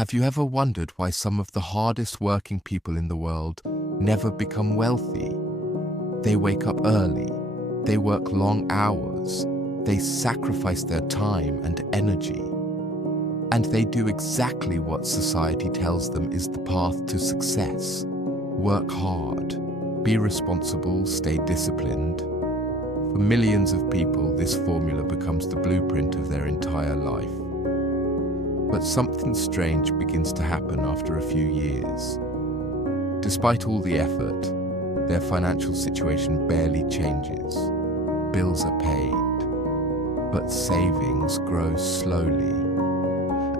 Have you ever wondered why some of the hardest working people in the world never become wealthy? They wake up early, they work long hours, they sacrifice their time and energy, and they do exactly what society tells them is the path to success. Work hard, be responsible, stay disciplined. For millions of people, this formula becomes the blueprint of their entire life. But something strange begins to happen after a few years. Despite all the effort, their financial situation barely changes. Bills are paid, but savings grow slowly,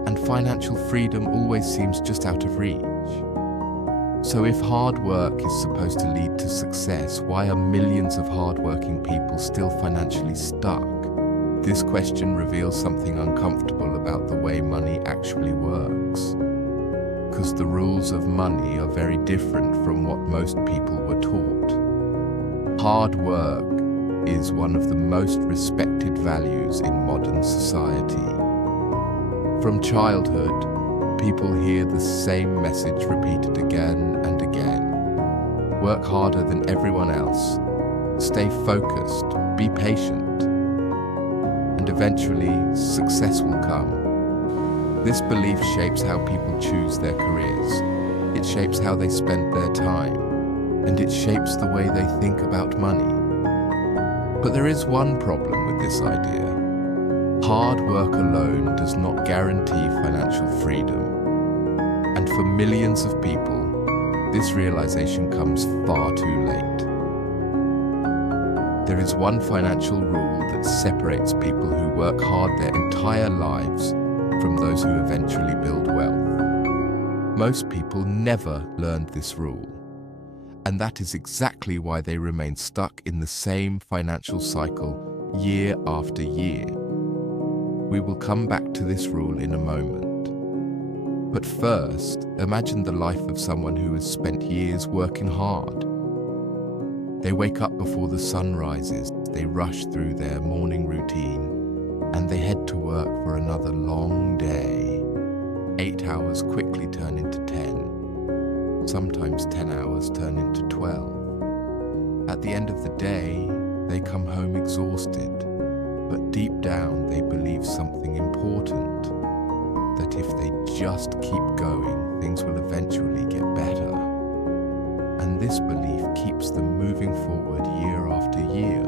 and financial freedom always seems just out of reach. So if hard work is supposed to lead to success, why are millions of hardworking people still financially stuck? This question reveals something uncomfortable about the way money actually works. Because the rules of money are very different from what most people were taught. Hard work is one of the most respected values in modern society. From childhood, people hear the same message repeated again and again. Work harder than everyone else. Stay focused. Be patient. And eventually, success will come. This belief shapes how people choose their careers. It shapes how they spend their time. And it shapes the way they think about money. But there is one problem with this idea. Hard work alone does not guarantee financial freedom. And for millions of people, this realization comes far too late. There is one financial rule that separates people who work hard their entire lives from those who eventually build wealth. Most people never learned this rule, and that is exactly why they remain stuck in the same financial cycle year after year. We will come back to this rule in a moment. But first, imagine the life of someone who has spent years working hard. They wake up before the sun rises, they rush through their morning routine, and they head to work for another long day. 8 hours quickly turn into 10. Sometimes 10 hours turn into 12. At the end of the day, they come home exhausted, but deep down they believe something important, that if they just keep going, things will eventually get better. And this belief keeps them moving forward year after year.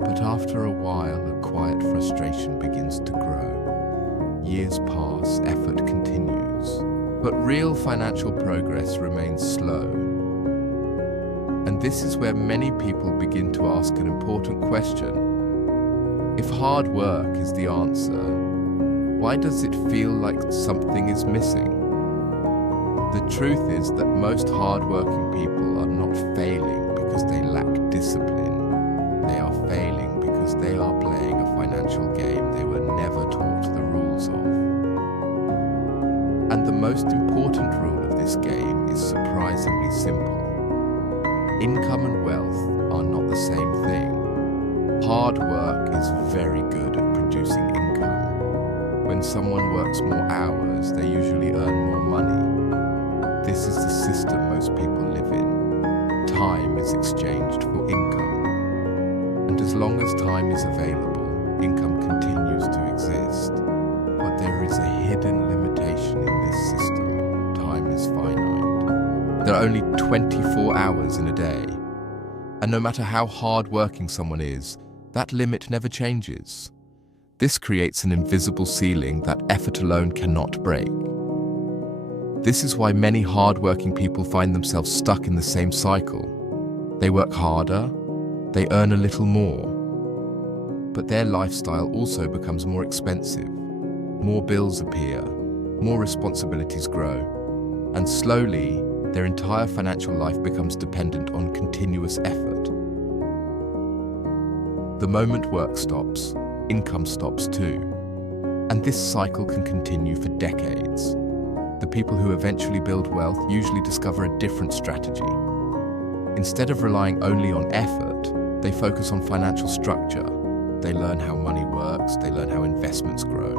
But after a while, a quiet frustration begins to grow. Years pass, effort continues, but real financial progress remains slow. And this is where many people begin to ask an important question. If hard work is the answer, why does it feel like something is missing? The truth is that most hard-working people are not failing because they lack discipline. They are failing because they are playing a financial game they were never taught the rules of. And the most important rule of this game is surprisingly simple. Income and wealth are not the same thing. Hard work is very good at producing income. When someone works more hours, they usually earn more money. This is the system most people live in. Time is exchanged for income. And as long as time is available, income continues to exist. But there is a hidden limitation in this system. Time is finite. There are only 24 hours in a day. And no matter how hard-working someone is, that limit never changes. This creates an invisible ceiling that effort alone cannot break. This is why many hard-working people find themselves stuck in the same cycle. They work harder, they earn a little more, but their lifestyle also becomes more expensive. More bills appear, more responsibilities grow, and slowly, their entire financial life becomes dependent on continuous effort. The moment work stops, income stops too, and this cycle can continue for decades. The people who eventually build wealth usually discover a different strategy. Instead of relying only on effort, they focus on financial structure. They learn how money works, they learn how investments grow.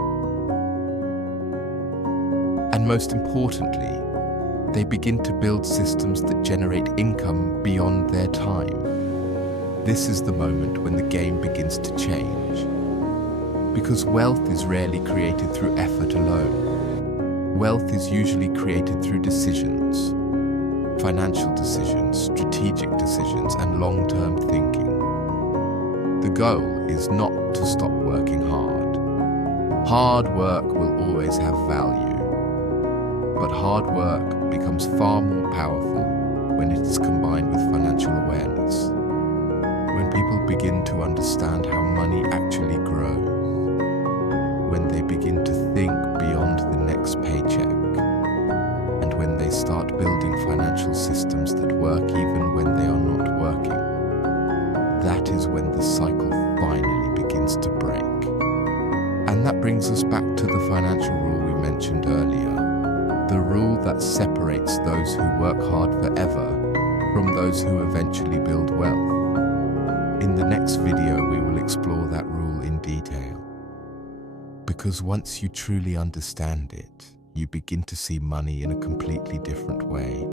And most importantly, they begin to build systems that generate income beyond their time. This is the moment when the game begins to change. Because wealth is rarely created through effort alone. Wealth is usually created through decisions, financial decisions, strategic decisions, and long-term thinking. The goal is not to stop working hard. Hard work will always have value. But hard work becomes far more powerful when it is combined with financial awareness. When people begin to understand how money actually grows, when they begin to think beyond the next paycheck, and when they start building financial systems that work even when they are not working, that is when the cycle finally begins to break. And that brings us back to the financial rule we mentioned earlier. The rule that separates those who work hard forever from those who eventually build wealth. In the next video, we will explore that rule in detail. Because once you truly understand it, you begin to see money in a completely different way.